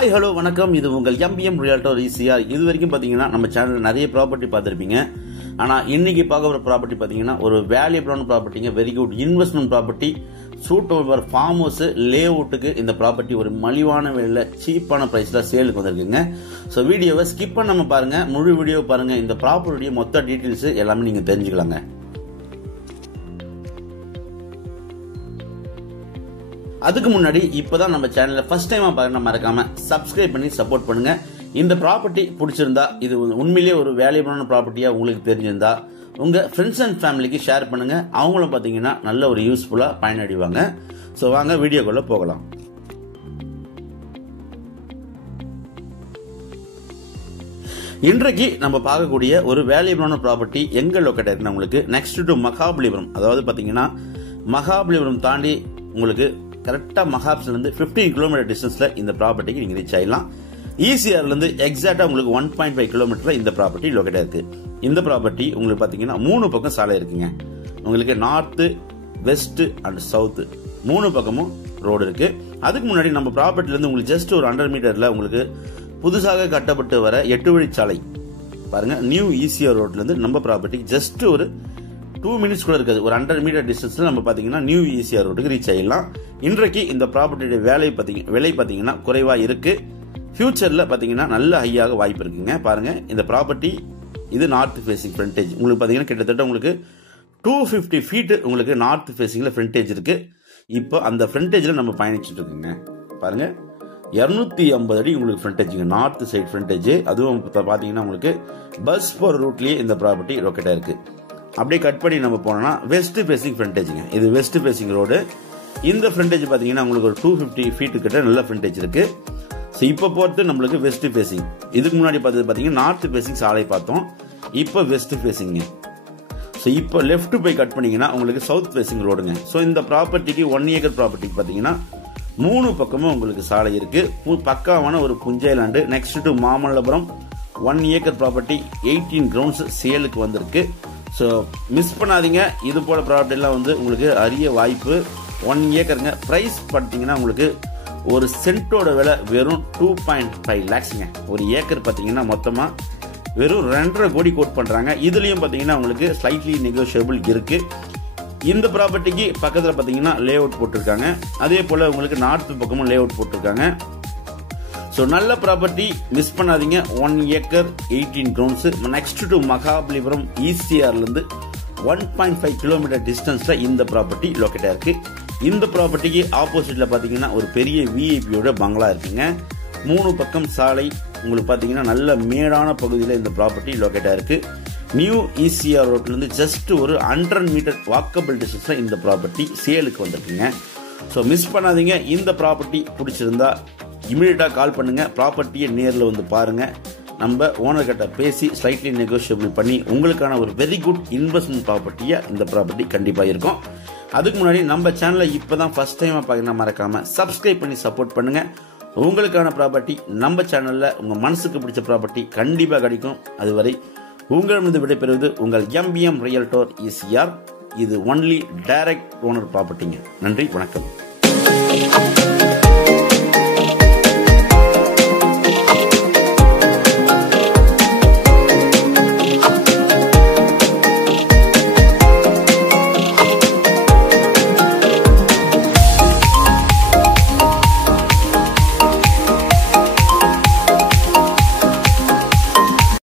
Hi hello வணக்கம். இது உங்கள் எம்பிஎம் ரியல்டர் ஈசிஆர். இது வரைக்கும் பார்த்தீங்கன்னா நம்ம சேனலில் நிறைய ப்ராப்பர்ட்டி பார்த்துருப்பீங்க. ஆனால் இன்னைக்கு பார்க்க போகிற ப்ராப்பர்ட்டி பார்த்தீங்கன்னா ஒரு வேல்யூபிளான ப்ராப்பர்ட்டிங்க, very good investment property, suit over farm house லே அவுட்டுக்கு இந்த ப்ராப்பர்ட்டி ஒரு மலிவான விலையில் சீப்பான ப்ரைஸில் சேலுக்கு வந்திருக்குங்க. ஸோ வீடியோவை ஸ்கிப் பண்ணாம பாருங்க, முழு வீடியோ பாருங்க. இந்த ப்ராப்பர்ட்டிய மொத்த டீட்டெயில்ஸ் எல்லாமே நீங்கள் தெரிஞ்சுக்கலாங்க. அதுக்கு முன்னாடி இப்பதான் நம்ம சேனலை ஃபர்ஸ்ட் டைமா பாருங்க, மறக்காம சப்ஸ்கிரைப் பண்ணி சப்போர்ட் பண்ணுங்க. இந்த ப்ராப்பர்ட்டி பிடிச்சிருந்தா, இது உண்மையிலேயே ஒரு வேல்யூபிளான ப்ராப்பர்ட்டியா உங்களுக்கு தெரிஞ்சிருந்தா உங்க ஃப்ரெண்ட்ஸ் அண்ட் ஃபேமிலிக்கு ஷேர் பண்ணுங்க. அவங்களும் பாத்தீங்கன்னா நல்ல ஒரு யூஸ்ஃபுல்லா பயனடைவாங்க. ஸோ வாங்க வீடியோக்குள்ள போகலாம். இன்றைக்கு நம்ம பார்க்கக்கூடிய ஒரு வேல்யூபிளான ப்ராப்பர்ட்டி எங்க லொக்கேட் இருக்குன்னா உங்களுக்கு நெக்ஸ்ட் டு மகாபலிபுரம், அதாவது பாத்தீங்கன்னா மகாபலிபுரம் தாண்டி உங்களுக்கு கரெக்டா மகாப்ஸ்ல இருந்து 15 கிலோமீட்டர் டிஸ்டன்ஸ்ல இந்த ப்ராப்பர்ட்டிக்கு நீங்க ரீச் ஆயிடலாம். ஈசிஆர்ல இருந்து எக்ஸாக்டா உங்களுக்கு 1.5 கிலோமீட்டர்ல இந்த ப்ராப்பர்ட்டி லொக்கேட் இருக்கு. இந்த ப்ராப்பர்ட்டி உங்களுக்கு பாத்தீங்கன்னா 3 பக்கம் சாலை இருக்குங்க. உங்களுக்கு நார்த், வெஸ்ட் அண்ட் சவுத் 3 பக்கமும் ரோடு இருக்கு. அதுக்கு முன்னாடி நம்ம ப்ராப்பர்ட்டில இருந்து உங்களுக்கு ஜஸ்ட் ஒரு 100 மீட்டர்ல உங்களுக்கு புதுசாக கட்டப்பட்டு வர 8 வழிச்சாலை பாருங்க. நியூ ஈசிஆர் ரோட்ல இருந்து நம்ம ப்ராப்பர்ட்டி ஜஸ்ட் ஒரு 2 மினிட்ஸ் கூட இருக்காது. ஒரு 100 மீட்டர் டிஸ்டன்ஸ்ல நம்ம பாத்தீங்கன்னா நியூ ஈசிஆர் ரோட்டுக்கு ரீச் ஆயிடலாம். இன்றைக்கு இந்த ப்ராப்பர்ட்டியோட விலை பாத்தீங்கன்னா குறைவா இருக்கு. ஃபியூச்சர்ல பாத்தீங்கன்னா நல்ல ஹையாக வாய்ப்பு இருக்குங்க. பாருங்க, இந்த ப்ராப்பர்ட்டி இது நார்த் ஃபேசிங் ஃப்ரண்டேஜ். உங்களுக்கு பாத்தீங்கன்னா கிட்டத்தட்ட உங்களுக்கு 250 ஃபீட் உங்களுக்கு நார்த் ஃபேசிங்ல ஃப்ரண்டேஜ் இருக்கு. இப்போ அந்த ஃப்ரண்டேஜ்ல நம்ம பயணிச்சுட்டு இருக்குங்க. பாருங்க, 250 அடி உங்களுக்கு ஃப்ரண்டேஜ், நார்த் சைடு ஃப்ரண்டேஜ். அதுவும் பாத்தீங்கன்னா உங்களுக்கு பஸ் போற ரூட்லயே இந்த ப்ராப்பர்ட்டி லொக்கேட்டா இருக்கு. அப்படியே கட் பண்ணி நம்ம போனோம்னா வெஸ்ட் ஃபேசிங் ஃப்ரண்டேஜ்ங்க. இது வெஸ்ட் ஃபேசிங் ரோடு. இந்த ஃப்ரண்டேஜ் பாத்தீங்கன்னா உங்களுக்கு ஒரு 250 ஃபீட் கிட்ட நல்ல ஃப்ரண்டேஜ் இருக்கு. ஸோ இப்போ போறது நம்மளுக்கு வெஸ்ட் ஃபேசிங். இதுக்கு முன்னாடி பார்த்தது பாத்தீங்கன்னா நார்த் ஃபேசிங் சாலை பார்த்தோம். இப்போ வெஸ்ட் ஃபேசிங். ஸோ இப்போ லெஃப்ட் போய் கட் பண்ணீங்கன்னா உங்களுக்கு சவுத் ஃபேசிங் ரோடுங்க. ஸோ இந்த ப்ராப்பர்ட்டிக்கு 1 ஏக்கர் ப்ராப்பர்ட்டிக்கு பாத்தீங்கன்னா 3 பக்கமும் உங்களுக்கு சாலை இருக்கு. பக்காவான ஒரு புஞ்சை land. Next to Mamallapuram 1 acre property 18 grounds சேலுக்கு வந்திருக்கு. ஸோ மிஸ் பண்ணாதீங்க. இது போல ப்ராப்பர்ட்டி எல்லாம் வந்து உங்களுக்கு அரிய வாய்ப்பு. 1 ஏக்கருங்க. பிரைஸ் பார்த்தீங்கன்னா உங்களுக்கு ஒரு சென்ட்டோட விலை வெறும் 2.5 லேக்ஸ்ங்க. ஒரு ஏக்கர் பார்த்தீங்கன்னா மொத்தமா வெறும் 2.5 கோடி கோட் பண்றாங்க. இதுலயும் பாத்தீங்கன்னா உங்களுக்கு ஸ்லைட்லி நெகோஷியபிள் இருக்கு. இந்த ப்ராப்பர்ட்டிக்கு பக்கத்துல பாத்தீங்கன்னா லே அவுட் போட்டிருக்காங்க. அதே போல உங்களுக்கு நார்த் பக்கமும் லே அவுட் போட்டிருக்காங்க. ஸோ நல்ல ப்ராப்பர்ட்டி, மிஸ் பண்ணாதீங்க. 1 acre 18 grounds. Next to Mahabalipuram ஈசிஆர்ல இருந்து 1.5 கிலோமீட்டர் டிஸ்டன்ஸ்ல இந்த ப்ராப்பர்ட்டி லொக்கேட்டா இருக்கு. இந்த ப்ராப்பர்ட்டிக்கு ஆப்போசிட்ல பாத்தீங்கன்னா ஒரு பெரிய விஐபியோட பங்களா இருக்குங்க. 3 பக்கம் சாலை. உங்களுக்கு பாத்தீங்கன்னா நல்ல மேடான பகுதியில் இந்த ப்ராப்பர்ட்டி லொக்கேட்டா இருக்கு. நியூ ஈசிஆர் ரோட்ல இருந்து ஜஸ்ட் ஒரு 100 மீட்டர் வாக்கபிள் டிஸ்டன்ஸ்ல இந்த ப்ராப்பர்ட்டி சேலுக்கு வந்திருக்குங்க. ஸோ மிஸ் பண்ணாதீங்க. இந்த ப்ராப்பர்ட்டி பிடிச்சிருந்தா இமீடியட்டா கால் பண்ணுங்க. ப்ராப்பர்ட்டியை நேரில் வந்து பாருங்க. நம்ம ஓனர் கிட்ட பேசி ஸ்லைட்லி நெகோஷியபிள் பண்ணி உங்களுக்கான ஒரு வெரி குட் இன்வெஸ்ட்மெண்ட் ப்ராப்பர்ட்டியா இந்த ப்ராப்பர்ட்டி கண்டிப்பா இருக்கும். அதுக்கு முன்னாடி நம்ம சேனலை இப்பதான் ஃபர்ஸ்ட் டைமா பாத்தீங்கன்னா மறக்காம சப்ஸ்கிரைப் பண்ணி சப்போர்ட் பண்ணுங்க. உங்களுக்கான ப்ராப்பர்ட்டி நம்ம சேனல்ல உங்க மனசுக்கு பிடிச்ச ப்ராப்பர்ட்டி கண்டிப்பா கிடைக்கும். அதுவரை உங்களிடமிருந்து விடைபெறுவது உங்கள் எம்பிஎம் ரியல்டர் ஈசிஆர். இது ஒன்லி டைரக்ட் ஓனர் ப்ராப்பர்ட்டிங்க. நன்றி, வணக்கம்.